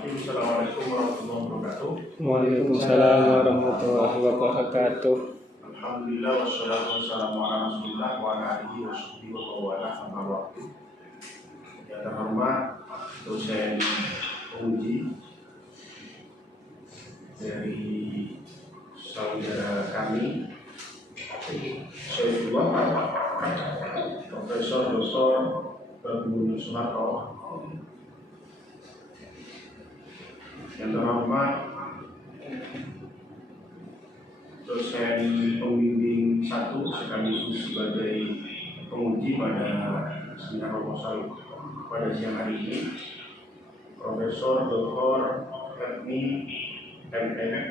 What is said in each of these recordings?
Assalamualaikum warahmatullahi wabarakatuh. Waalaikumsalam warahmatullahi wabarakatuh. Alhamdulillah wassalatu wassalamu ala Rasulillah wa ala alihi washabbihi wa wala amma ba'du. Yang terhormat dosen penguji dari saudara kami Syaifullah Profesor Dr. Babun Soeharto. Yang terhormat dosen pembimbing 1 sekaligus sebagai penguji pada seminar proposal pada siang hari ini, Profesor Dr. Hermi MM.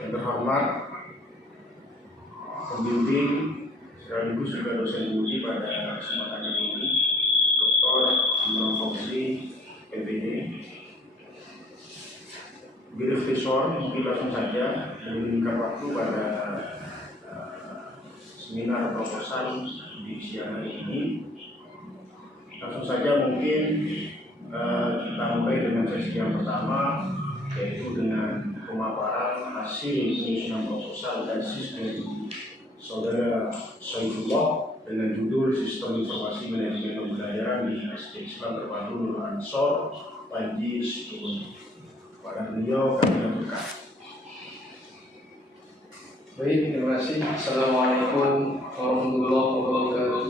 Yang terhormat pembimbing sekaligus juga dosen penguji pada kesempatan ini, Dr. Imran Fauzi MPD. Profesor, mungkin langsung saja memberikan waktu pada seminar proposal di siang hari ini. Langsung saja mungkin kita mulai dengan sesi yang pertama, yaitu dengan pemaparan hasil penyusunan proposal dan sistem saudara Syaifullah dengan judul Sistem Informasi Manajemen Pembelajaran di SD Islam Terpadu Nur Ansor Panji Situbondo. Pada beliau kami lakukan. Baik, terima kasih. Assalamualaikum warahmatullahi wabarakatuh.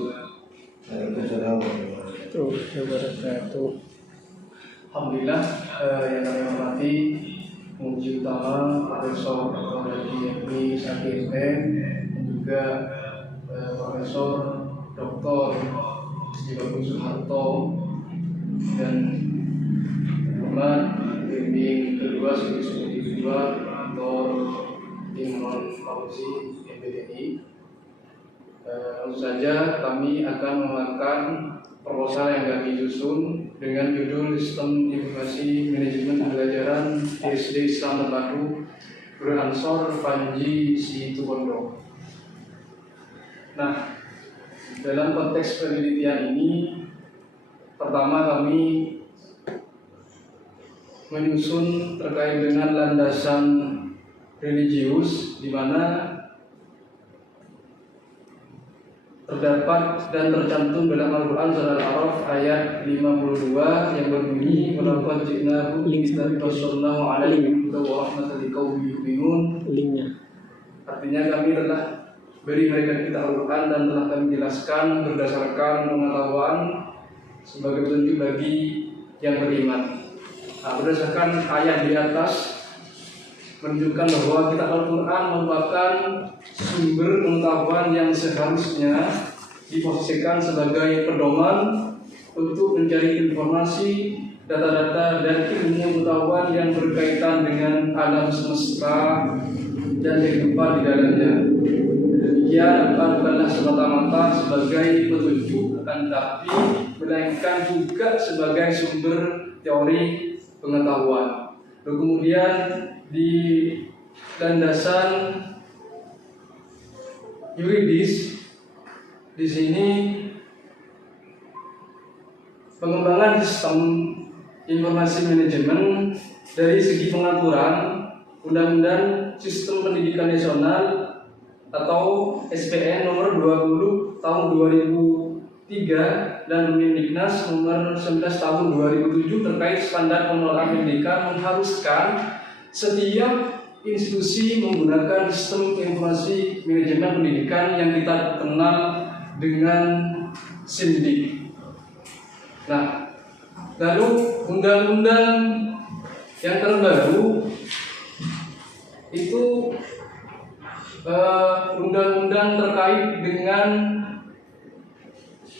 Waalaikumsalam warahmatullahi wabarakatuh. Alhamdulillah, yang kami hormati penguji utama Profesor Dr. Sakir dan juga Profesor Dr. Babun Soeharto dan hormat pembimbing kedua sekaligus kedua Dr. Imran Fauzi MPDI. Langsung saja kami akan memaparkan proposal yang kami susun dengan judul Sistem Informasi Manajemen Pembelajaran SD Islam Terpadu Nur Ansor Panji Situbondo. Nah, dalam konteks penelitian ini, pertama kami menyusun terkait dengan landasan religius, di mana terdapat dan tercantum dalam Al-Quran surah Al-A'raf ayat 52 yang berbunyi walaqad ji'nahum sallallahu alaihi wa rahmatan liqaumin yu'minun. Linknya. Artinya kami telah beri mereka kitab Al-Quran dan telah kami jelaskan berdasarkan pengetahuan sebagai petunjuk bagi yang beriman. Nah, berdasarkan ayat di atas menunjukkan bahwa kitab Al-Quran merupakan sumber pengetahuan yang seharusnya diposisikan sebagai pedoman untuk mencari informasi, data-data dan ilmu pengetahuan yang berkaitan dengan alam semesta dan kehidupan di dalamnya. Demikian bukanlah semata-mata sebagai petunjuk, akan tetapi melainkan juga sebagai sumber teori pengetahuan. Lalu kemudian di landasan yuridis, di sini pengembangan sistem informasi manajemen dari segi pengaturan Undang-Undang Sistem Pendidikan Nasional atau SPN nomor 20 tahun 2003 dan Mendiknas nomor 19 tahun 2007 terkait standar pengelolaan pendidikan mengharuskan setiap institusi menggunakan sistem informasi manajemen pendidikan yang kita kenal dengan SIMDIK. Nah, lalu undang-undang yang terbaru itu undang-undang terkait dengan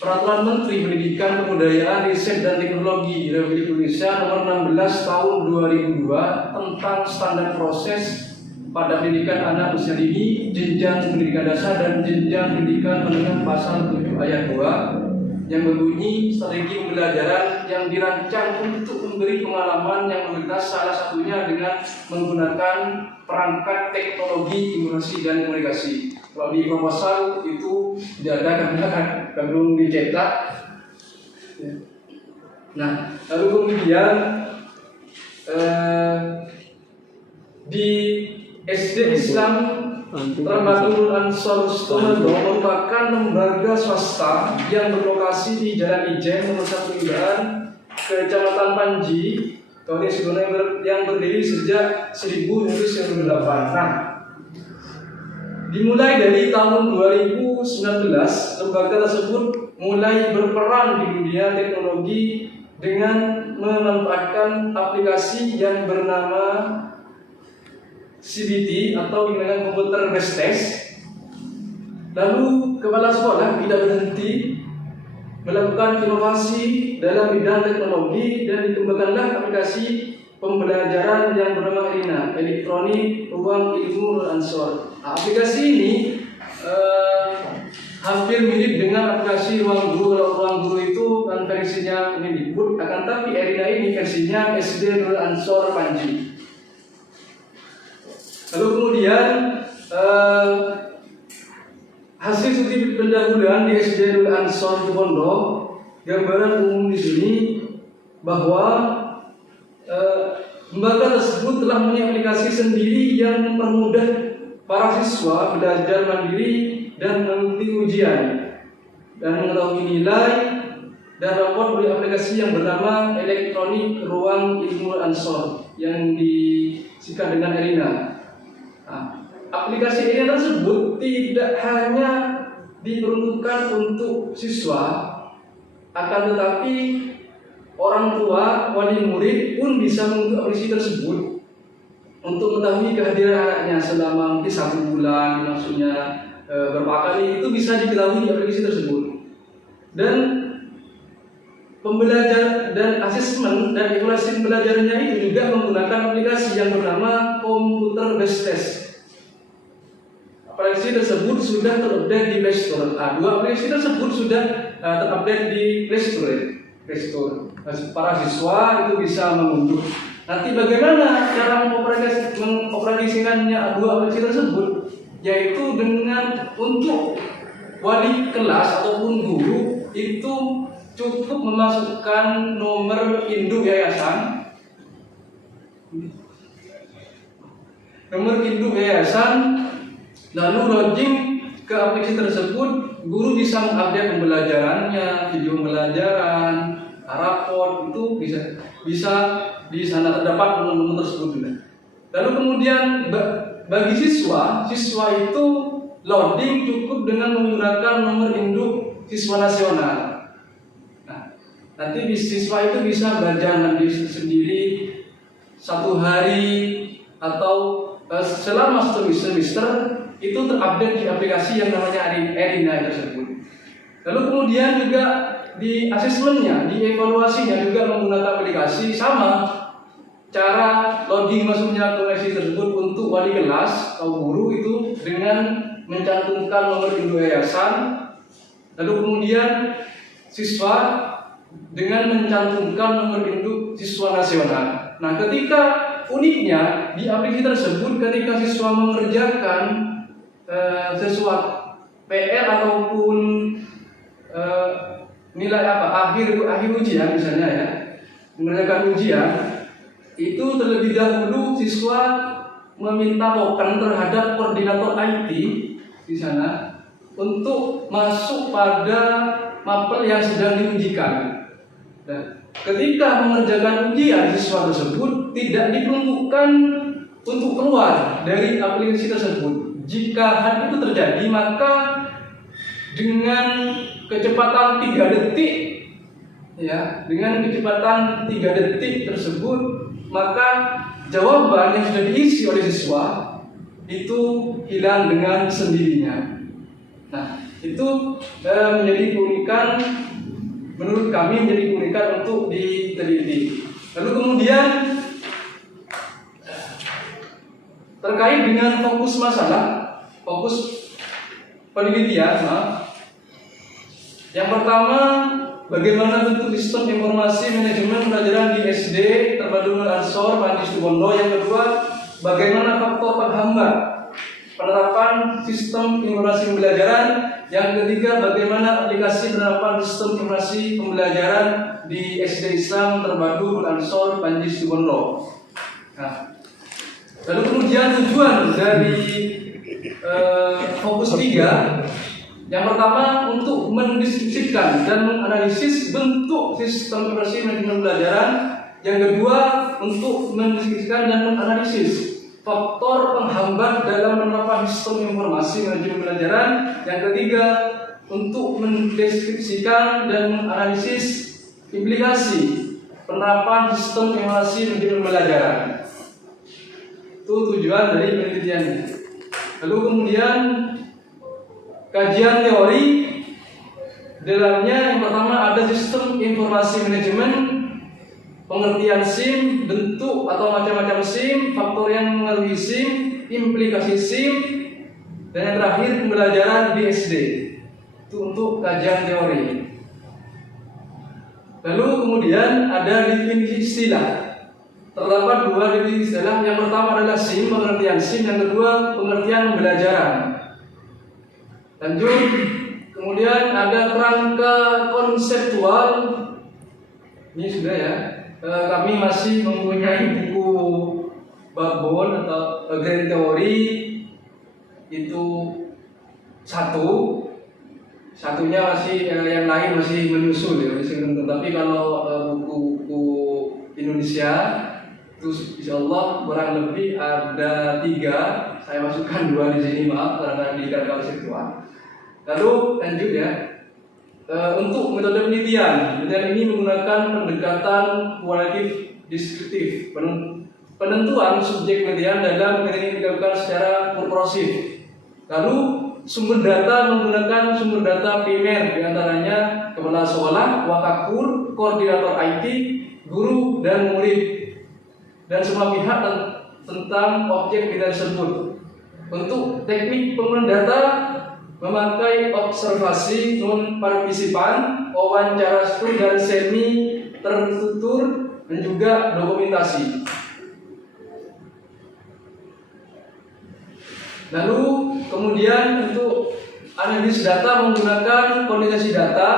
Peraturan Menteri Pendidikan, Kebudayaan, Riset dan Teknologi Republik Indonesia Nomor 16 Tahun 2002 tentang standar proses pada pendidikan anak usia dini, jenjang pendidikan dasar dan jenjang pendidikan menengah pasal 7 ayat 2 yang berbunyi strategi pembelajaran yang dirancang untuk memberi pengalaman yang berkualitas, salah satunya dengan menggunakan perangkat teknologi informasi dan komunikasi. Kalau di proposal itu tidak ada karena belum dicetak. Nah, lalu kemudian di SD Islam Terbatul Ansor Sutomondo merupakan lembaga swasta yang berlokasi di Jalan Ijen nomor 1 Indaan, Kecamatan Panji, Kabupaten Sidoarjo yang berdiri sejak 1998. Nah, dimulai dari tahun 2019, lembaga tersebut mulai berperan di dunia teknologi dengan memanfaatkan aplikasi yang bernama CBT atau dengan komputer based test. Lalu kepala sekolah tidak berhenti melakukan inovasi dalam bidang teknologi dan dikembangkanlah aplikasi pembelajaran yang bernama ERINA, Elektronik Ruang Ilmu Nurul Ansor. Nah, aplikasi ini hampir mirip dengan aplikasi Ruang Guru. Ruang Guru itu kan versinya Mendikbud, akan tapi ERINA ini versinya SD Nurul Ansor Panji. Lalu kemudian hasil studi pendahuluan di SD Nurul Ansor Sutomondo, gambaran umum di sini bahwa lembaga tersebut telah mempunyai aplikasi sendiri yang mempermudah para siswa belajar mandiri dan mengikuti ujian dan mengetahui nilai dan raport melalui aplikasi yang bernama Elektronik Ruang Ilmu Ansor yang disingkat dengan ERINA. Nah, aplikasi ini tersebut tidak hanya diperuntukkan untuk siswa, akan tetapi orang tua, wali murid pun bisa menggunakan aplikasi tersebut untuk mengetahui kehadiran anaknya selama mungkin 1 bulan, maksudnya berapa kali itu bisa diketahui di aplikasi tersebut. Dan pembelajar dan asesmen dan evaluasi pembelajarannya itu juga menggunakan aplikasi yang bernama komputer based test. Aplikasi tersebut sudah terupdate di Play Store. Nah, 2 aplikasi tersebut sudah terupdate di Play Store. Para siswa itu bisa mengunduh. Nanti bagaimana cara mengoperasikannya 2 aplikasi tersebut? Yaitu dengan untuk wali kelas ataupun guru itu cukup memasukkan nomor induk yayasan, lalu login ke aplikasi tersebut. Guru bisa mengupdate pembelajarannya, video pembelajaran, raport itu bisa di sana terdapat nomor tersebut. Lalu kemudian bagi siswa itu loading cukup dengan menggunakan nomor induk siswa nasional. Nah, nanti siswa itu bisa belajar mandiri sendiri 1 hari atau selama 1 semester itu terupdate di aplikasi yang namanya ERINA tersebut. Lalu kemudian juga di asesmennya, di evaluasinya juga menggunakan aplikasi sama. Cara login masuknya ke aplikasi tersebut untuk wali kelas atau guru itu dengan mencantumkan nomor induk yayasan. Lalu kemudian siswa dengan mencantumkan nomor induk siswa nasional. Nah, ketika uniknya di aplikasi tersebut, ketika siswa mengerjakan sesuatu PR ataupun nilai akhir ujian misalnya ya, mengerjakan ujian itu terlebih dahulu siswa meminta token terhadap koordinator IT di sana untuk masuk pada mapel yang sedang diujikan. Dan ketika mengerjakan ujian, siswa tersebut tidak diperuntukkan untuk keluar dari aplikasi tersebut. Jika hal itu terjadi, maka dengan kecepatan 3 detik ya, dengan kecepatan 3 detik tersebut, maka jawaban yang sudah diisi oleh siswa itu hilang dengan sendirinya. Nah, itu menjadi keunikan, menurut kami menjadi keunikan untuk diteliti. Lalu kemudian terkait dengan fokus penelitian, yang pertama, bagaimana bentuk sistem informasi manajemen pelajaran di SD Terpadu Nurul Ansor Panji Sutomondo. Yang kedua, bagaimana faktor penerapan sistem informasi pembelajaran. Yang ketiga, bagaimana aplikasi penerapan sistem informasi pembelajaran di SD Islam Terpadu Ansor Panji Suwondo. Nah, lalu kemudian tujuan dari fokus 3, yang pertama untuk mendeskripsikan dan menganalisis bentuk sistem informasi manajemen pembelajaran. Yang kedua untuk mendeskripsikan dan menganalisis faktor penghambat dalam penerapan sistem informasi manajemen pembelajaran. Yang ketiga untuk mendeskripsikan dan menganalisis implikasi penerapan sistem informasi manajemen pembelajaran. Itu tujuan dari penelitian. Lalu kemudian kajian teori, dalamnya yang pertama ada sistem informasi manajemen, pengertian SIM, bentuk atau macam-macam SIM, faktor yang mengaruhi SIM, implikasi SIM, dan yang terakhir pembelajaran di SD. Itu untuk kajian teori. Lalu kemudian ada definisi istilah. Terdapat 2 definisi istilah. Yang pertama adalah SIM, pengertian SIM. Yang kedua pengertian pembelajaran. Lanjut, kemudian ada kerangka konseptual. Ini sudah ya. Kami masih mempunyai buku babon atau grand teori itu satunya masih yang lain masih menyusul ya, tapi kalau buku-buku Indonesia itu insyaallah kurang lebih ada 3, saya masukkan 2 di sini, maaf karena dikatakan konseptual. Lalu lanjut ya. Untuk metode penelitian ini menggunakan pendekatan kualitatif deskriptif. Penentuan subjek penelitian dalam penelitian dilakukan secara kursif. Lalu sumber data menggunakan sumber data primer, diantaranya kepala sekolah, wakakur, koordinator IT, guru dan murid, dan semua pihak tentang objek penelitian tersebut. Untuk teknik pengumpulan data memakai observasi non-partisipan, wawancara struktur dan semi tertutur, dan juga dokumentasi. Lalu kemudian untuk analisis data menggunakan kondensasi data.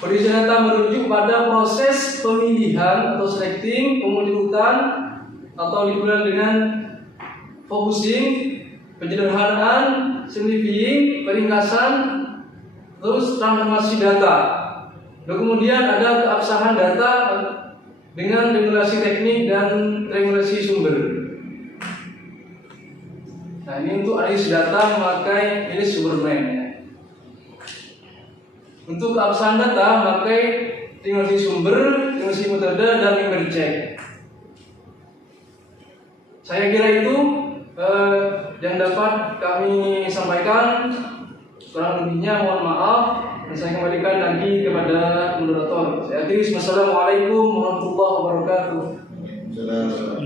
Kondensasi data merujuk pada proses pemilihan atau selecting, pemunculan atau dibuat dengan focusing, penyederhanaan, simplifying, peringkasan, terus transformasi data. Lalu kemudian ada keabsahan data dengan regulasi teknik dan regulasi sumber. Nah, ini untuk analisis data memakai ini Superman ya. Untuk keabsahan data memakai regulasi sumber, regulasi metode dan member check. Saya kira itu yang dapat kami sampaikan. Kurang lebihnya mohon maaf, dan saya kembalikan lagi kepada moderator. Saya akhiri. Wassalamualaikum warahmatullahi wabarakatuh.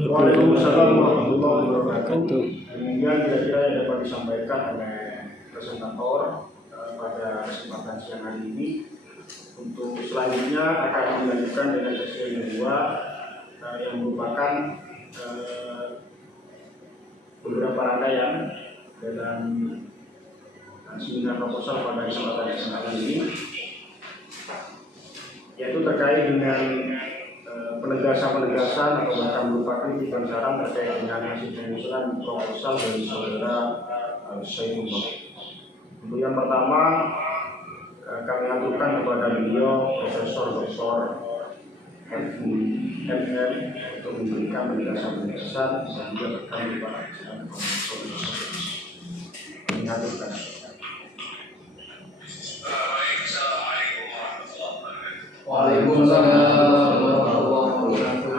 Waalaikumsalam warahmatullahi wabarakatuh. Demikian kira-kira yang dapat disampaikan oleh presentator pada kesempatan siang hari ini. Untuk selanjutnya akan dilanjutkan dengan sesi yang kedua yang merupakan beberapa rangkaian dalam seminar proposal pada kesempatan ini, yaitu terkait dengan penegasan atau bahkan berupa kritikan saran terkait dengan hasil penyusunan proposal dari saudara Saifullah. Untuk yang pertama kami aturkan kepada beliau Profesor Dr. FML untuk memberikan penjelasan dan juga terkait kepada kami aturkan. Waalaikumsalam warahmatullahi wabarakatuh.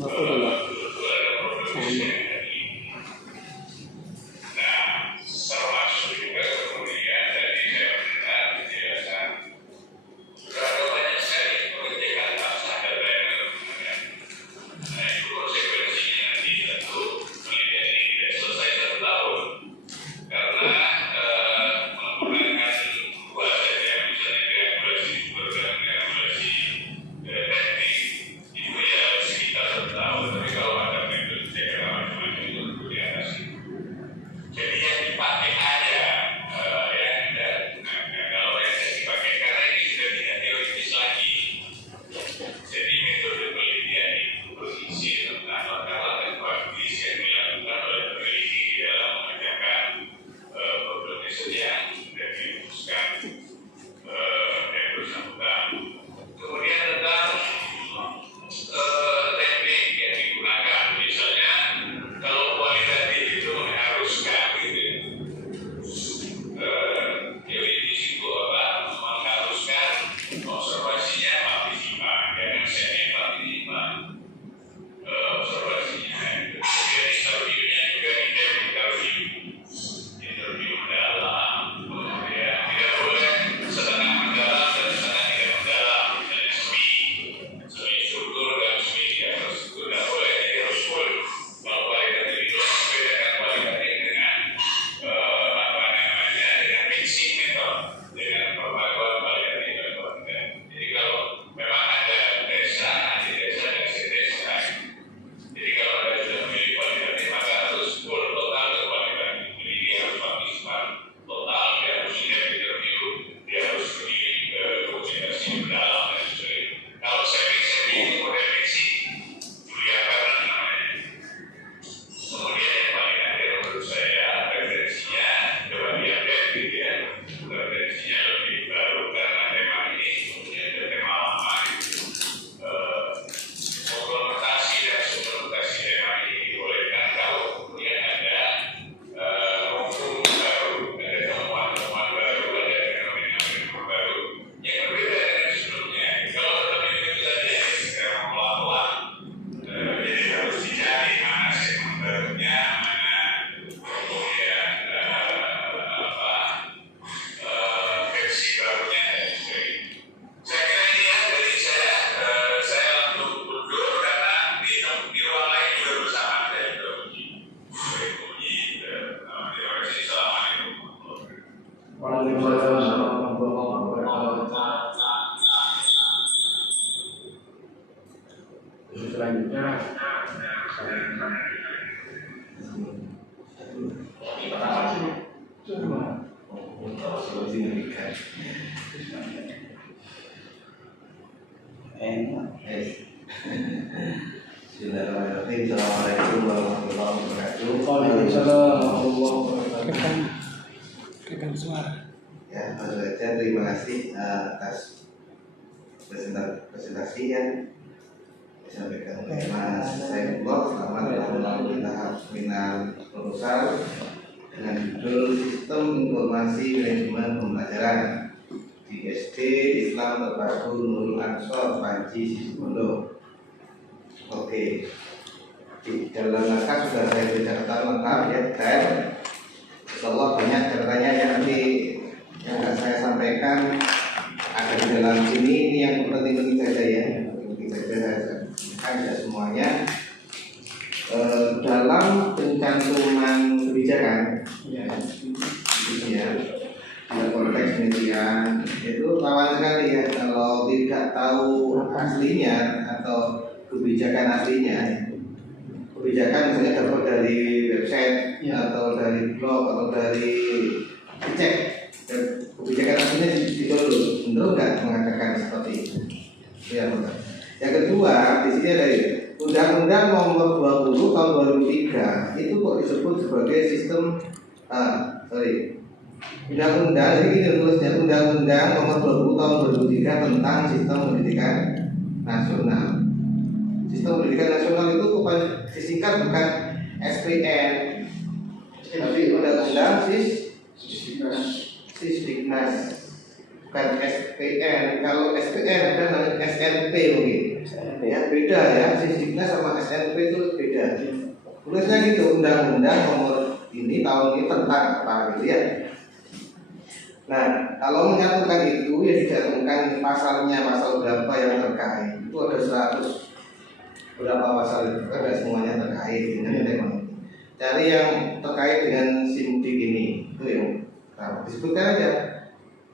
Termasuk juga kemudian tadi saya mendengar penjelasan berapa banyak sekali pekerjaan bangsa dan daerah. Nah itu konsekuensinya nanti tentu penelitian ini tidak selesai 1 tahun karena menggunakan dua saja misalnya regulasi teknik itu ya sekitar 1 tahun. Tapi kalau ada metode segala macam-macam itu perlu diatasi. Jadi yang dipakai aja ya, dan kalau yang dipakai karena ini sudah tidak teoritis lagi. Jadi metode penelitian itu berisi tentang langkah-langkah praktis yang dilakukan oleh peneliti di dalam mengerjakan problem riset yang sudah dirumuskan dan bersangkutan. Kemudian tentang teknik yang digunakan, misalnya kalau kualitatif itu mengharuskan gitu ya. Teoritis itu mengharuskan observasinya partisipan, jangan semi partisipan observasinya. Kemudian interviewnya juga interview mendalam, kemudian tidak boleh setengah mendalam dan setengah tidak mendalam, misalnya semi struktur dan semi struktur tidak boleh, jadi harus full. Kalau kualitatif itu membedakan kualitatif dengan dengan mixing method, dengan perpaduan kualitatif dan kuantitatif. Jadi kalau memang ada desa, anti desa dan desa. Jadi kalau ada sudah memilih kualitatif maka harus full total ke kualitatif. Jadi dia harus partisipan total, dia harus lihat interview, dia harus pergi ke komunikasi mendalam dan sebagainya. Kalau semi itu model mixing, Julia Carter namanya. Kemudian yang paling akhir menurut saya referensinya coba diupdate gitu ya. Referensinya lebih baru karena tema ini kemudian ada tema lama gitu. Komplementasi dan suplementasi tema ini dibolehkan kalau kemudian ada hukum baru, ada temuan-temuan baru, ada fenomena-fenomena baru yang berbeda dengan sebelumnya. Kalau tetap itu saja secara pelan-pelan, jadi harus dicari mana segmen barunya, mana kemudian versi barunya dan sebagainya. Saya kira ini ya dari saya langsung mundur karena di ruang lain juga bersama saya juga uji. Terima kasih. Assalamualaikum. Waalaikumsalam warahmatullahi wabarakatuh. Selanjutnya Bismillahirrahmanirrahim. Assalamualaikum warahmatullahi wabarakatuh. Waalaikumsalam warahmatullahi wabarakatuh. Ya, Mas Raja, terima kasih atas presentasi yang disampaikan oleh Mas Saifullah. Selamat melalui tahap seminar proposal dengan judul Sistem Informasi Manajemen Pembelajaran di SD Islam Terpadu Nurul Ansor Panji Siswondo. Oke, di dalam naskah sudah saya berikan lengkap ya, detail. Insyaallah banyak catatannya yang nanti yang akan saya sampaikan ada di dalam sini. Ini yang penting-penting saja ya, penting saja saya sampaikan tidak semuanya. Dalam pencantuman kebijakan ya, dalam konteks media itu rawan sekali ya kalau tidak tahu aslinya atau kebijakan aslinya. Kebijakan misalnya dapat dari website atau dari blog atau dari cek, dan kebijakan aslinya didownload, cenderung nggak mengatakan seperti itu. Ya, benar. Yang kedua, di sini ada Undang-Undang Nomor 20 Tahun 2003 itu kok disebut sebagai sistem Undang-Undang, jadi gini tulisnya, Undang-Undang Nomor 20 Tahun 2003 tentang Sistem Pendidikan Nasional. Sistem Pendidikan Nasional itu disingkat bukan SPN, tapi Undang-Undang Sisdiknas, bukan SPN. Kalau SPN ada namanya SNP mungkin, ya, beda ya, Sisdiknas sama SNP itu beda. Tulisnya gitu, undang-undang nomor ini tahun ini tentang apa gitu ya. Nah, kalau menyatukan itu ya dicantumkan pasalnya, pasal berapa yang terkait. Itu ada 100 berapa pasal itu, ada semuanya terkait dengan tema ini. Cari yang terkait dengan Simdik ini, itu yang disebutkan aja.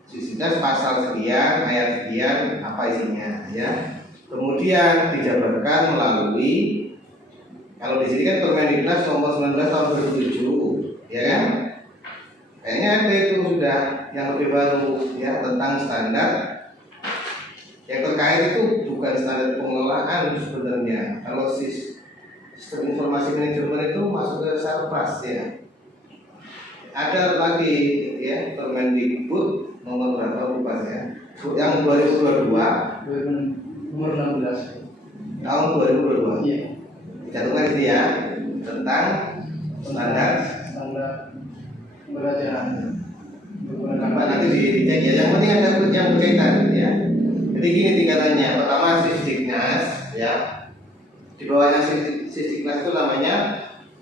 Sisdiknas pasal sekian, ayat sekian, apa isinya ya. Kemudian dijabarkan melalui, kalau di sini kan Permendiknas nomor 19 tahun 2007, ya kan? Kayaknya ada itu sudah yang lebih baru ya tentang standar. Yang terkait itu bukan standar pengelolaan sebenarnya. Kalau sistem informasi manajemen itu masuk ke Sarpras ya. Ada lagi ya Permendikbud nomor berapa lupa saya. Yang 2022 nomor 16 tahun 2022. iya, Dicantumkan ini ya tentang standar pembelajaran Pak, nanti dicek ya. Yang penting ada yang berkaitan ya. Jadi gini tingkatannya. Pertama Sisdiknas ya. Di bawahnya Sisdiknas itu namanya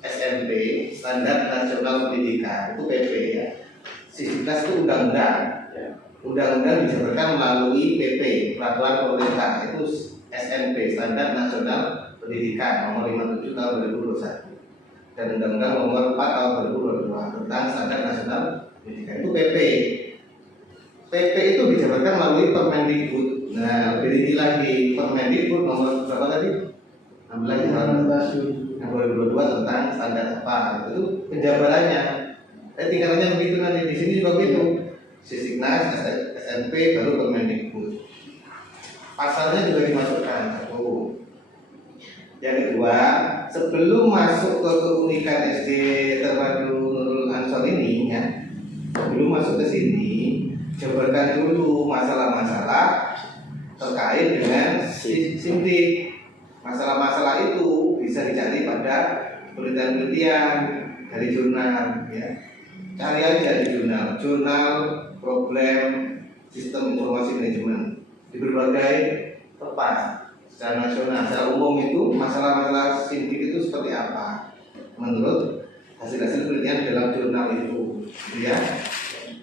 SMP, Standar Nasional Pendidikan, itu PP ya. Sisdiknas itu undang-undang. Undang-undang dijabarkan melalui PP, Peraturan Pemerintah, itu SNP, Standar Nasional Pendidikan nomor 57 tahun 2021 dan Undang-Undang nomor 4 tahun 2022 tentang Standar Nasional Pendidikan, itu PP. PP itu dijabarkan melalui Permendikbud. Nah, lebih tinggi lagi Permendikbud nomor berapa tadi? 16 tahun 2022 tentang standar apa? Itu penjabarannya. Tingkatannya begitu nanti di sini juga begitu. Sisdiknas, SNP, baru Permendikbud. Pasalnya juga dimasukkan. Yang kedua, sebelum masuk ke keunikan SD Terpadu Nurul Ansor ini ya, sebelum masuk ke sini, jabarkan dulu masalah-masalah terkait dengan Simdik. Masalah-masalah itu bisa dicari pada penelitian-penelitian dari jurnal ya. Cari aja di jurnal problem sistem informasi manajemen di berbagai tempat secara nasional, secara umum itu masalah-masalah Simdik itu seperti apa menurut hasil-hasil penelitian dalam jurnal itu ya,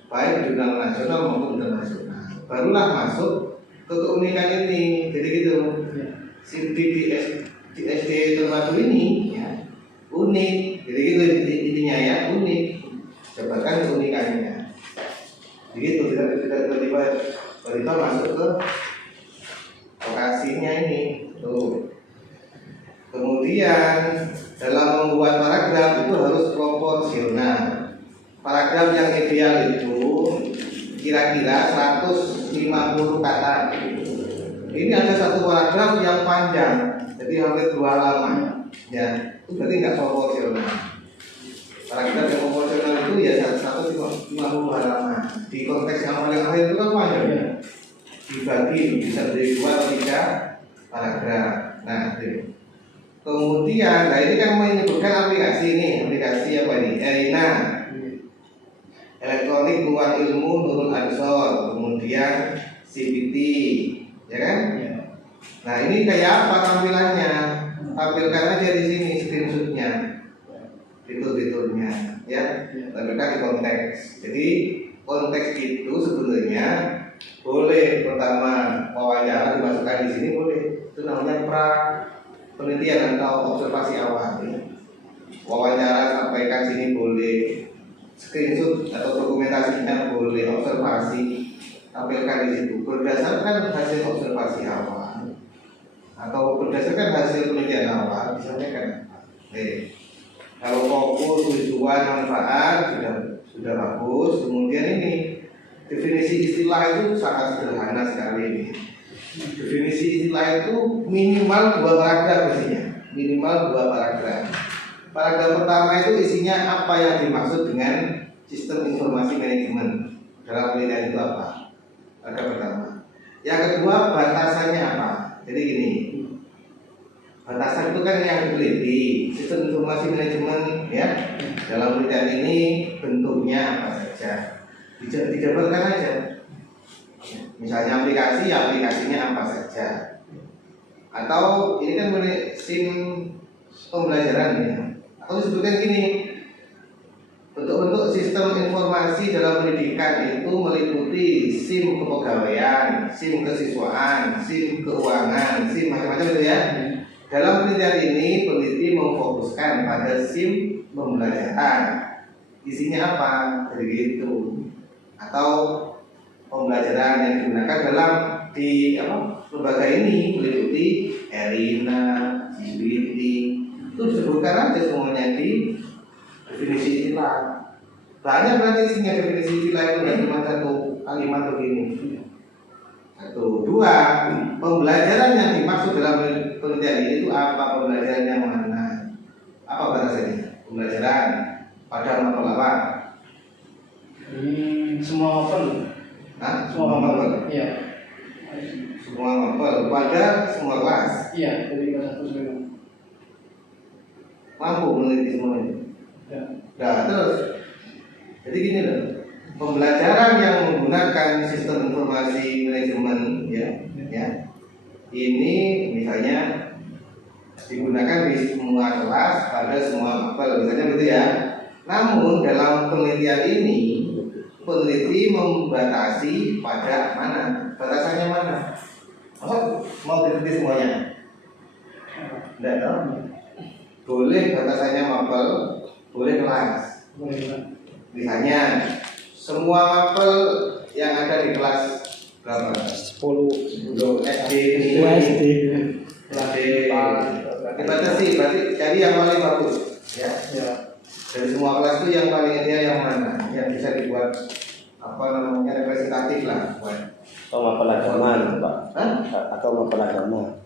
baik jurnal nasional maupun internasional. Barulah masuk ke keunikan ini. Jadi gitu. Simdik di SD Terpadu ini ya unik. Jadi gitu intinya ya, unik. Jabarkan keunikannya. Begitu tidak tiba-tiba masuk ke lokasinya ini. Tuh. Kemudian dalam membuat paragraf itu harus proporsional. Paragraf yang ideal itu kira-kira 150 kata. Ini ada satu paragraf yang panjang, jadi hampir 2 halaman. Ya, itu berarti nggak proporsional. Paragraf yang proporsional itu ya 150 halaman. Di konteks yang paling akhir itu kan panjang ya. Dibagi bisa dari 2 atau 3 paragraf. Nah, itu. Kemudian, nah ini kan menyebutkan aplikasi ini, aplikasi apa ini? ERINA, Elektronik Ruang Ilmu Nurul Ansor, kemudian CPT. Ya kan? Ya. Nah ini kayak apa tampilannya? Tampilkan aja di sini screenshotnya, fitur-fiturnya, ya. Tampilkan di konteks. Jadi konteks itu sebenarnya boleh pertama wawancara dimasukkan di sini boleh. Itu namanya pra penelitian atau observasi awal. Ya. Wawancara sampaikan sini boleh, screenshot atau dokumentasinya boleh, observasi tampilkan di situ berdasarkan hasil observasi awal atau berdasarkan hasil penelitian awal disampaikan. Kalau fokus, tujuan, manfaat sudah bagus. Kemudian ini definisi istilah itu sangat sederhana sekali ini. Definisi istilah itu minimal 2 paragraf isinya, minimal 2 paragraf. Paragraf pertama itu isinya apa yang dimaksud dengan sistem informasi manajemen dalam penelitian itu apa? Paragraf pertama. Yang kedua batasannya apa? Jadi gini, batasan itu kan yang diteliti sistem informasi manajemen ya. Dalam penelitian ini bentuknya apa saja? Dijabarkan aja. Misalnya aplikasi, ya aplikasinya apa saja. Atau ini kan SIM pembelajaran ya. Atau disebutkan gini, bentuk-bentuk sistem informasi dalam pendidikan itu meliputi SIM kepegawaian, SIM kesiswaan, SIM keuangan, SIM macam-macam itu ya. Dalam penelitian ini, peneliti memfokuskan pada SIM pembelajaran. Isinya apa? Jadi gitu. Atau pembelajaran yang digunakan dalam lembaga ini meliputi ERINA, CBT, itu disebutkan aja semuanya di definisi istilah. Banyak berarti isinya definisi istilah itu, nggak cuma satu kalimat begini. Satu, dua, pembelajaran yang dimaksud dalam penelitian ini itu apa? Pembelajaran yang mana? Apa bahasanya? Pembelajaran pada mapel apa? Semua mapel. Hah? Semua mapel? Iya. Semua mapel pada semua kelas? Iya, dari kelas 1 sampai 6. Mampu meneliti semuanya? Ya. Nah, terus jadi gini loh, pembelajaran yang menggunakan sistem informasi manajemen ya, ini misalnya digunakan di semua kelas pada semua mapel, misalnya gitu ya. Namun dalam penelitian ini peneliti membatasi pada mana? Batasannya mana? Mau diteliti semuanya? Tidak tahu. Boleh batasannya mapel, boleh kelas. Misalnya semua mapel yang ada di kelas berapa? 10 SD. Dibatasi, berarti cari yang paling bagus ya. Dari semua kelas itu yang paling ideal yang mana? Yang bisa dibuat representatif lah buat. Mapel agama, Pak. Atau mapel agama.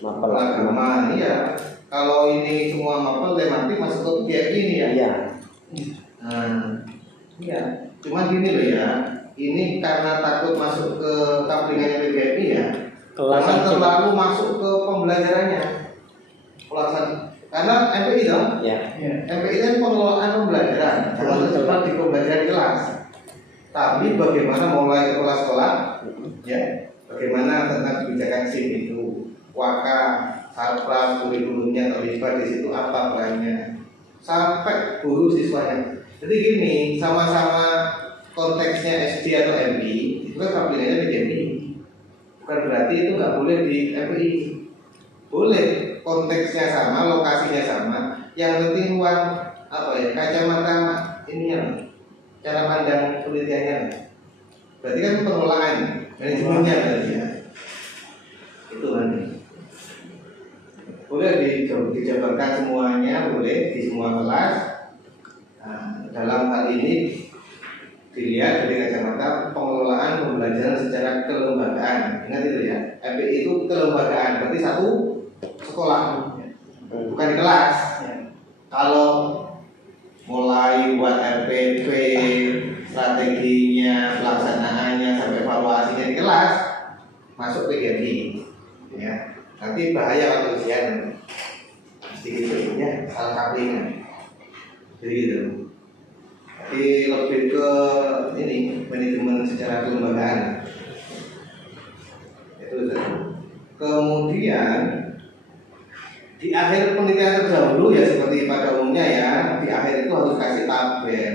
Mapel agama, iya. Kalau ini semua mapel tematik masuk ke PGRI ini ya? Iya. Nah, iya. Cuma gini loh ya, ini karena takut masuk ke kaplingannya PGRI ya, jangan terlalu masuk ke pembelajarannya. Karena MPI dong? Ya. MPI kan pengelolaan pembelajaran, jangan terjebak di pembelajaran kelas. Tapi bagaimana mulai ke sekolah, ya, bagaimana tentang kebijakan SIM itu, waka, sarpras, kurikulumnya terlibat di situ apa perannya, sampai guru siswanya. Jadi gini, sama-sama konteksnya SD atau MI, itu kan kaplingannya PGRI. Bukan berarti itu nggak boleh di MPI. Boleh, konteksnya sama, lokasinya sama. Yang penting uang kacamata ininya, cara pandang penelitiannya. Berarti kan pengelolaan, manajemennya berarti ya. Itu nanti. Boleh dijabarkan semuanya, boleh di semua kelas. Nah, dalam hal ini dilihat dari kacamata pengelolaan pembelajaran secara kelembagaan. Ingat itu ya, MPI itu kelembagaan, berarti satu sekolah, bukan di kelas. Kalau mulai buat RPP, strateginya, pelaksanaannya sampai evaluasinya di kelas, masuk PGRI, ya. Nanti bahaya waktu ujian, sedikit ya, salah kaplingan. Jadi gitu. Jadi lebih ke ini manajemen secara kelembagaan. Itu. Kemudian di akhir penelitian terdahulu ya seperti pada umumnya ya, di akhir itu harus kasih tabel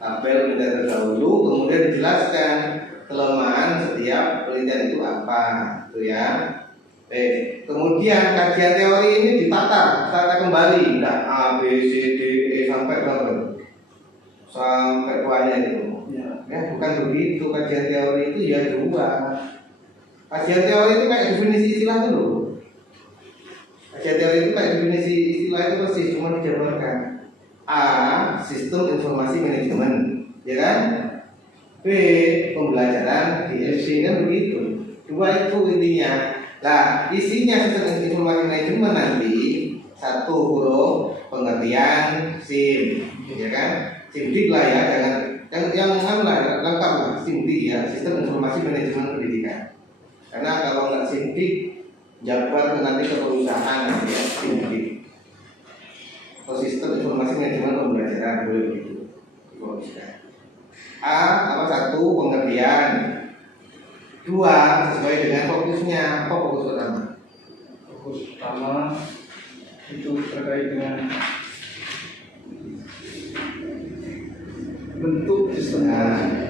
penelitian terdahulu, kemudian dijelaskan kelemahan setiap penelitian itu apa, itu ya. Kemudian kajian teori ini ditata kembali, enggak A, B, C, D, E sampai berapa? Sampai banyak itu. Ya, bukan begitu. Kajian teori itu ya dua. Kajian teori itu kayak definisi istilah itu loh. Kajian teori itu kayak definisi istilah itu persis, cuma dijabarkan. A, sistem informasi manajemen, ya kan? B, pembelajaran di FC kan begitu. Dua itu intinya. Nah, isinya sistem informasi manajemen nanti satu huruf pengertian SIM, ya kan? SIMDIK lah ya, jangan yang lengkap lah SIMDIK ya, sistem informasi manajemen pendidikan. Karena kalau nggak SIMDIK, jabar nanti ke perusahaan ya SIMDIK. Atau sistem informasi manajemen pembelajaran boleh begitu. Satu pengertian. Dua, sesuai dengan fokusnya. Apa fokus pertama? pertama itu terkait dengan bentuk sistem.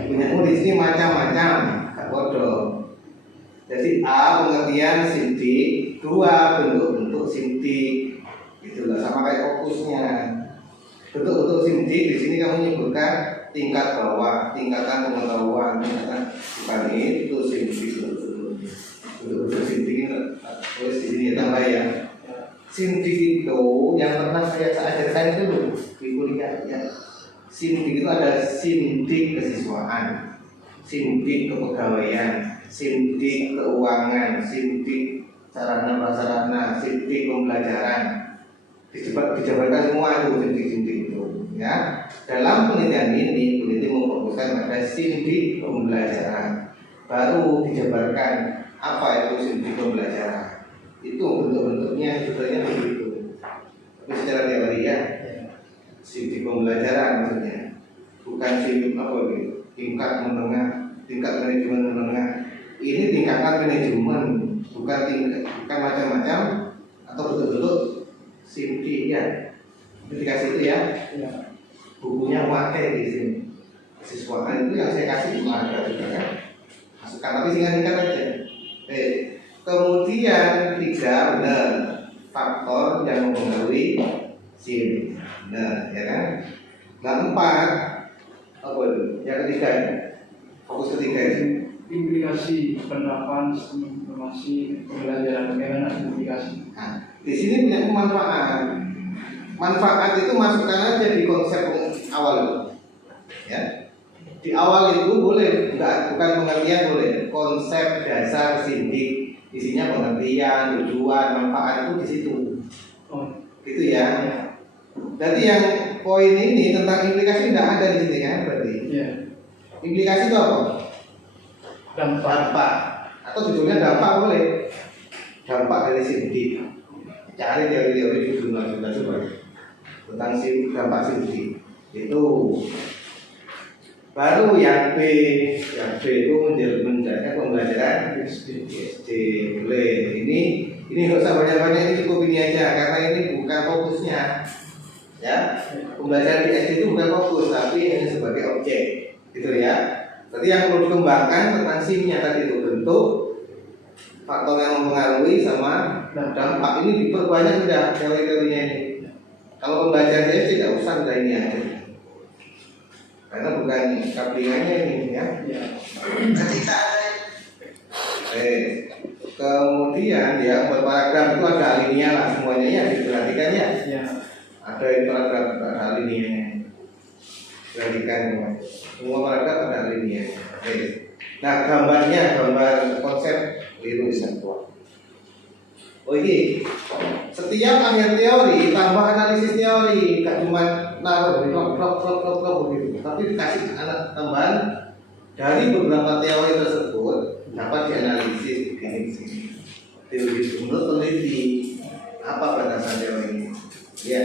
Punya di sini macam-macam, gak bodoh. Jadi A pengertian sindik, 2 bentuk-bentuk sindik, itulah sama kayak fokusnya. Bentuk-bentuk sindik di sini kamu menyebutkan tingkat bawah, tingkatan pengetahuan, tingkatan bukan itu sindik. Bentuk-bentuk sindik ini tulis di sini tambah ya. Sindik itu yang pernah saya ajarkan itu loh di kuliah ya. Sindik itu ada sindik kesiswaan, sindik kepegawaian, sindik keuangan, sindik sarana prasarana, sindik pembelajaran. Dijabarkan semua itu sindik-sindik itu ya. Dalam penelitian ini peneliti memfokuskan pada sindik pembelajaran. Baru dijabarkan apa itu sindik pembelajaran. Itu bentuk-bentuknya sebetulnya begitu. Tapi secara teori ya, sindik pembelajaran maksudnya, bukan sindik apa gitu, tingkat menengah, tingkat manajemen menengah. Ini tingkatan manajemen, bukan macam-macam atau betul-betul sindik ya. Dikasih itu ya, bukunya pakai di sini. Siswaan itu yang saya kasih cuma ada juga kan. Masukkan tapi singkat-singkat aja. Kemudian 3 benar faktor yang mempengaruhi sin, benar ya kan. Nah 4 apa itu? Yang ketiga, fokus ketiga itu implikasi penerapan sistem informasi pembelajaran, bagaimana implikasi. Nah, di sini punya manfaat. Manfaat itu masukkan aja di konsep awal, ya. Di awal itu boleh, bukan pengertian boleh. Konsep dasar sindik, isinya pengertian, tujuan, manfaat itu di situ. Gitu ya. Berarti yang poin ini tentang implikasi tidak ada di sini kan berarti. Ya. Implikasi itu apa? Dampak. Atau judulnya dampak boleh. Dampak dari sindik. Cari teori-teori di jurnal coba tentang dampak sindik. Itu baru yang B itu menjaga pembelajaran SD boleh. Ini nggak usah banyak-banyak, ini cukup ini aja karena ini bukan fokusnya. Ya, pembelajaran di SD itu bukan fokus tapi hanya sebagai objek, gitu ya. Berarti yang perlu dikembangkan tentang SIM-nya tadi itu bentuk, faktor yang mempengaruhi sama dampak. Ini diperbanyak sudah teori-teorinya ini. Kalau pembelajaran di SD tidak usah udah ini aja. Karena bukan kablingannya ini ya. Ketika kemudian ya berparagraf itu ada alinea lah semuanya ya diperhatikan ya. Ada paragraf ada alinea. Perhatikan semua paragraf ada alinea. Nah gambar konsep itu bisa keluar. Oh ini setiap akhir teori tambah analisis teori, gak cuma naruh blok begitu, tapi dikasih anak tambahan dari beberapa teori tersebut dapat dianalisis begini sini. Teori menurut peneliti apa batasan teori ini? Ya,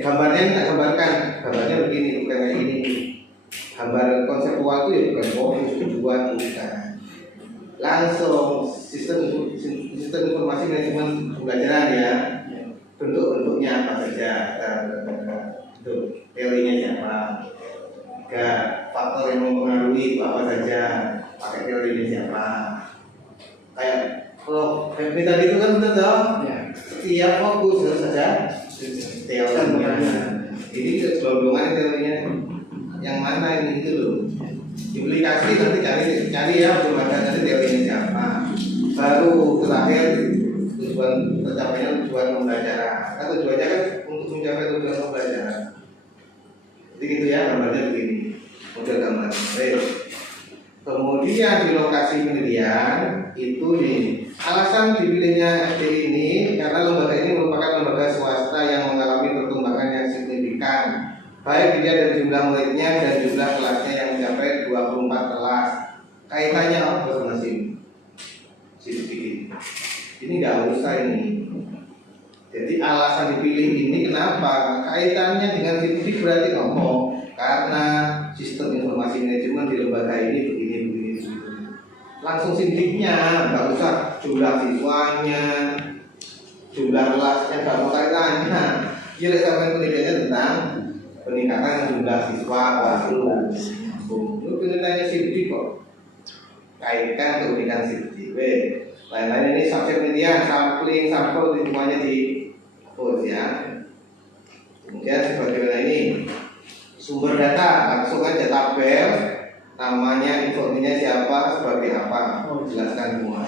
gambarnya tak gambarnya begini bukan kayak ini. Gambar konseptual itu ya bukan fokus tujuan bukan. Langsung sistem informasi manajemen pembelajaran ya, bentuk-bentuknya apa saja, bentuk teorinya siapa, faktor yang mempengaruhi itu apa saja, pakai teorinya siapa. Kayak kalau Febri tadi itu kan benar dong, setiap fokus harus saja teorinya. Ini gelondongan teorinya yang mana ini itu loh. Implikasi nanti cari ya nanti teorinya siapa. Baru terakhir tujuan tercapainya tujuan pembelajaran. Kan tujuannya kan untuk mencapai tujuan pembelajaran. Jadi gitu ya gambarnya begini. Model gambar. Kemudian di lokasi penelitian itu nih alasan dipilihnya SD ini karena lembaga ini merupakan lembaga swasta yang mengalami perkembangan yang signifikan. Baik dilihat dari jumlah muridnya dan jumlah kelasnya yang mencapai 24 kelas. Kaitannya apa sama SIM? Ini nggak usah ini. Jadi alasan dipilih ini kenapa? Kaitannya dengan SIM berarti ngomong karena sistem informasi manajemen di lembaga ini begini. Langsung SIM-nya, nggak usah jumlah siswanya, jumlah kelasnya nggak mau tanya. Jadi sampai penelitiannya tentang peningkatan jumlah siswa kelas itu penelitiannya SIPDI kok. Kaitkan keunikan SIPDI. Lain-lain ini subjek penelitian, sampling, sampel semuanya di post ya. Kemudian sebagaimana ini sumber data langsung aja tabel, namanya, informasinya siapa, sebagai apa, jelaskan semua.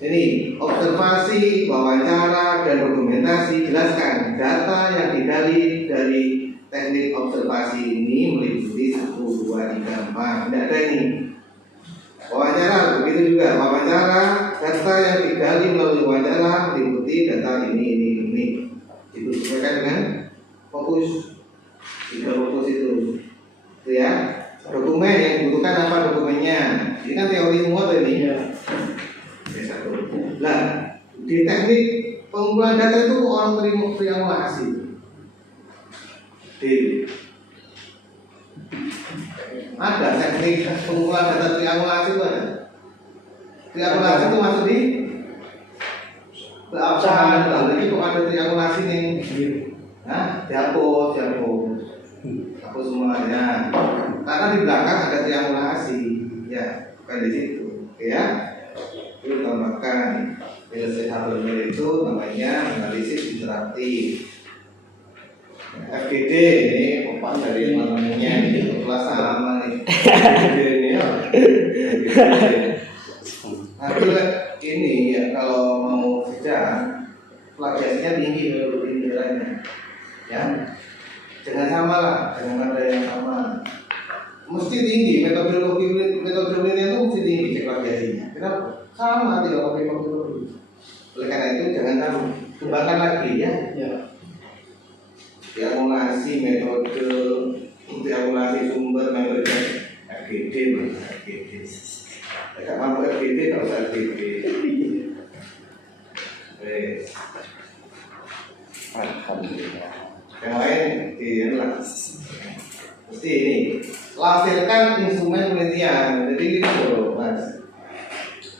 Ini observasi, wawancara, dan dokumentasi. Jelaskan data yang digali dari teknik observasi ini meliputi 1, 2, 3, 4. Tidak ada ini. Wawancara begitu juga. Wawancara, data yang digali melalui wawancara meliputi data ini. Itu sesuaikan dengan fokus. 3 fokus itu ya. Dokumen yang dibutuhkan apa dokumennya? Ini kan teori semua tadi. Nah, di teknik pengumpulan data itu orang triangulasi. Ada teknik pengumpulan data triangulasi itu ada. Triangulasi itu masuk di apa? Lagi kok ada triangulasi nih? Nah, dihapus semuanya. Karena di belakang ada triangulasi, ya, bukan di situ, oke ya. Itu tambahkan penyelesaian hal itu namanya analisis interaktif. FGD ini opak dari teman-temannya ini kelas sama nih. FGD ini ya. Nanti ini ya kalau mau sidang plagiasinya tinggi menurut nilainya, ya. Jangan sama lah, jangan ada yang sama. Mesti tinggi, metodologi itu mesti tinggi cek plagiasinya. Kenapa? Sama tidak pakai metodologi. Oleh karena itu jangan tahu, kembangkan lagi ya. Triangulasi metode, triangulasi sumber metode FGD. Tidak mampu FGD, tidak usah FGD. Alhamdulillah. Yang lain inilah mesti ini lampirkan instrumen penelitian. Jadi gitu mas,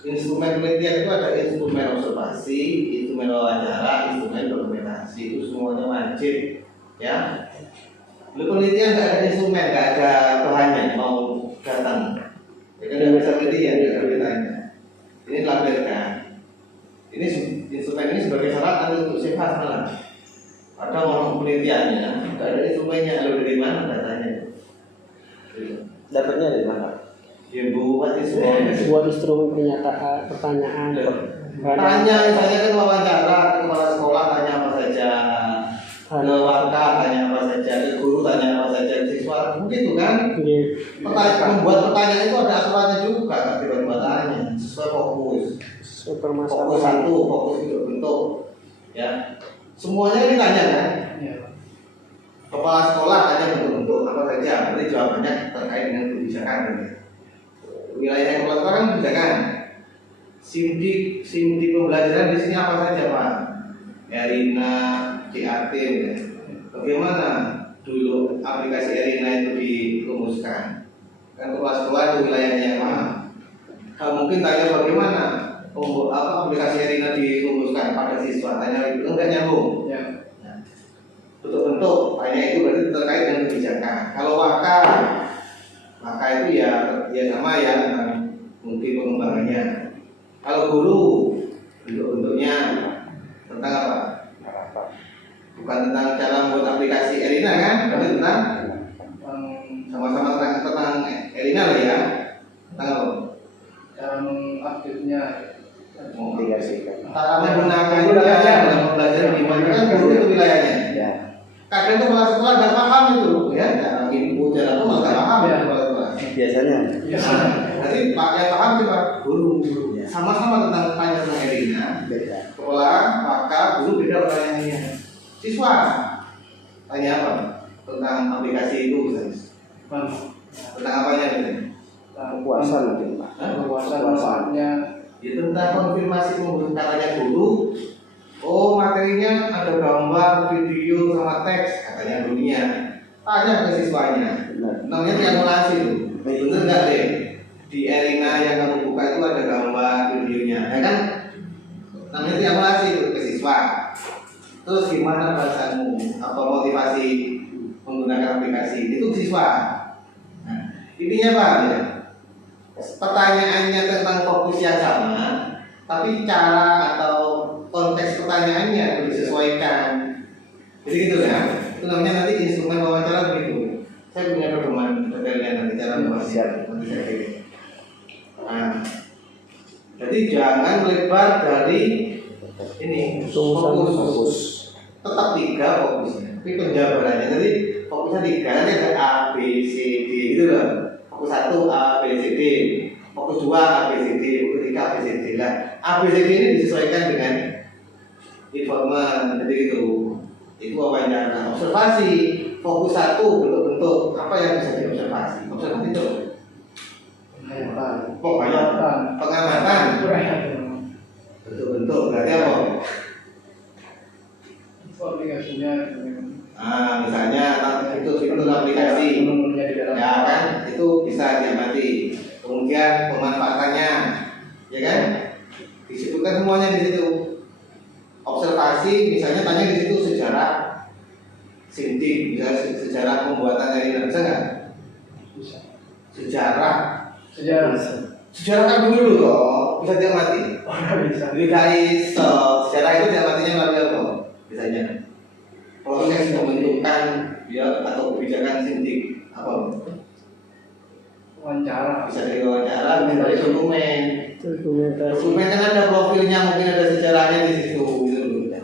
instrumen penelitian itu ada instrumen observasi, instrumen wawancara, instrumen dokumentasi. Itu semuanya wajib ya. Lu penelitian nggak ada instrumen, nggak ada bahannya mau datang. Jadi nggak bisa penelitian, nggak ada ditanya. Ini lampirkan. Ini instrumen ini sebagai syarat untuk sifat malah. Ada orang penelitiannya, nggak ada instrumennya, lalu dari mana datanya? Dapatnya dari mana? Ya buat instrumen. Buat instrumen pernyataan, pertanyaan. Tanya, misalnya kan wawancara ke kepala sekolah tanya apa saja, ke warga tanya apa saja, ke guru tanya apa saja, siswa begitu kan? Membuat pertanyaan itu ada aturannya juga, kan tidak tanya sesuai fokus. Fokus satu, fokus itu bentuk, ya. Semuanya ini tanya kan? Kepala sekolah tanya bentuk-bentuk apa saja, berarti jawabannya terkait dengan kebijakan. Wilayah kepala sekolah kan kebijakan. Simdi pembelajaran di sini apa saja Pak? Erina, CAT, ya. Bagaimana dulu aplikasi Erina itu dirumuskan? Kan kepala sekolah itu wilayahnya Pak. Kalau mungkin tanya bagaimana aplikasi Erina dirumuskan pada siswa, tanya itu enggak nyambung. Ya. Bentuk-bentuk tanya itu berarti terkait dengan kebijakan. Kalau maka itu ya sama ya mungkin pengembangannya. Kalau guru bentuk-bentuknya tentang apa? Bukan tentang cara membuat aplikasi Erina kan, tapi tentang sama-sama tentang Erina lah ya. Tentang apa? Cara mengupdate-nya, cara menggunakannya dalam pembelajaran di mana kan guru itu wilayahnya. Ya. Kadang itu kepala sekolah nggak paham itu, ya. Cara input, cara itu malah nggak paham ya kepala sekolah. Biasanya. Jadi Pak yang paham cuma guru. Sama-sama tentang tanya tentang Erina. Sekolah, maka guru beda pertanyaannya. Siswa tanya apa? Tentang aplikasi itu misalnya. Tentang apanya misalnya? Kepuasan mungkin Pak. kepuasannya. Ya tentang konfirmasi penggunaan katanya guru. Oh materinya ada gambar, video, sama teks katanya dunia. Tanya ke siswanya. Namanya triangulasi itu. Bener nggak deh? Di Erina yang kamu buka itu ada gambar, videonya. Ya kan siswa. Terus gimana perasaanmu? Apa motivasi menggunakan aplikasi? Itu siswa. Nah, intinya apa ya? Pertanyaannya tentang fokus yang sama, tapi cara atau konteks pertanyaannya harus disesuaikan. Jadi gitu ya. Itu namanya nanti instrumen wawancara begitu. Saya punya pedoman detailnya nanti cara membuatnya nanti saya kirim. Nah, jadi jangan melebar dari ini fokus. Tetap 3 fokusnya, tapi penjabarannya tadi fokusnya 3, nanti ada A, B, C, D gitu loh. Fokus 1 A, B, C, D, fokus 2 A, B, C, D, fokus 3 A, B, C, D lah. A, B, C, D ini disesuaikan dengan informan, jadi gitu. Itu wawancara. Observasi, fokus 1 bentuk-bentuk apa yang bisa diobservasi. Observasi itu pengamatan. Bentuk-bentuk berarti apa? Aplikasinya. Misalnya itu fitur aplikasi, ya kan? Itu bisa diamati. Kemudian pemanfaatannya, ya kan? Disebutkan semuanya di situ. Observasi, misalnya tanya di situ sejarah sindik, misalnya sejarah pembuatan jaringan, bisa nggak? Bisa. Sejarah Sejarah. kan dulu toh, bisa diamati. Bisa. Guys, sejarah itu diamatinya melalui apa? Biasanya proses pembentukan ya atau kebijakan sindik apa? Wawancara. Bisa dari wawancara, bisa dari dokumen. Dokumentasi. Dokumen kan ada profilnya, mungkin ada sejarahnya di situ gitu loh.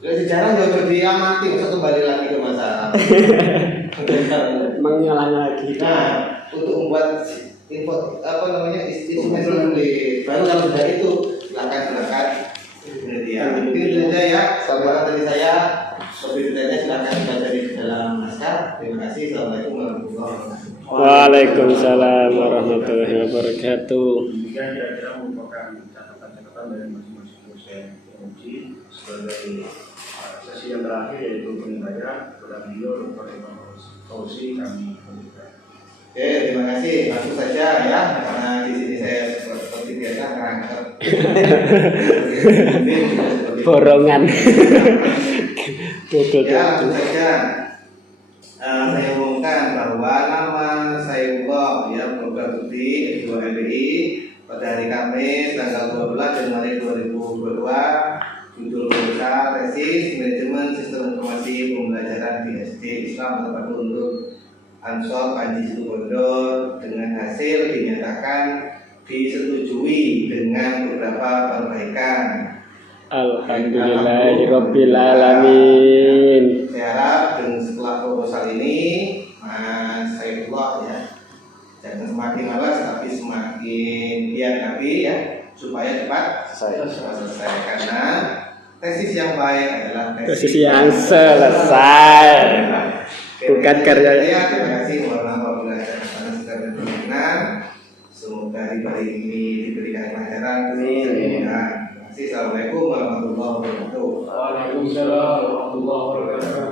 Dari sejarah juga diamati, masa kembali lagi ke masa Mengulang lagi. Nah, untuk membuat info apa namanya instrumen tulis, baru kalau sudah itu silakan penelitian. Mungkin itu saja ya, sahabat dari saya. Lebih detailnya silakan dibaca di dalam naskah. Terima kasih. Assalamualaikum warahmatullahi wabarakatuh. Waalaikumsalam warahmatullahi wabarakatuh. Demikian kira-kira merupakan catatan-catatan dari masing-masing dosen PMG sebagai sesi yang terakhir yaitu penilaian kepada beliau Dr. Imam Fauzi kami memberikan. Oke, terima kasih. Langsung saja ya, karena di sini saya seperti biasa ngangkat. Borongan. Ya, langsung saja. Saya umumkan bahwa nama Saifullah ya Program Studi S2 MBI pada hari Kamis tanggal 12 Januari 2022, judul besar tesis manajemen sistem informasi pembelajaran di SD Islam Tempat Untuk Ansor Panji Situbondo, dengan hasil dinyatakan disetujui dengan beberapa perbaikan. Alhamdulillahirabbil alamin. Saya harap dengan setelah proposal ini Mas Saifullah ya jangan semakin malas tapi semakin giat tapi ya supaya cepat selesai karena tesis yang baik adalah Tesis yang selesai. Bukan karya. Ya, terima kasih. Mohon maaf apabila ada kesalahan dan kemungkinan. Semoga hari ini diberikan pelajaran. Terima kasih. Assalamualaikum warahmatullahi wabarakatuh. Waalaikumsalam warahmatullahi wabarakatuh.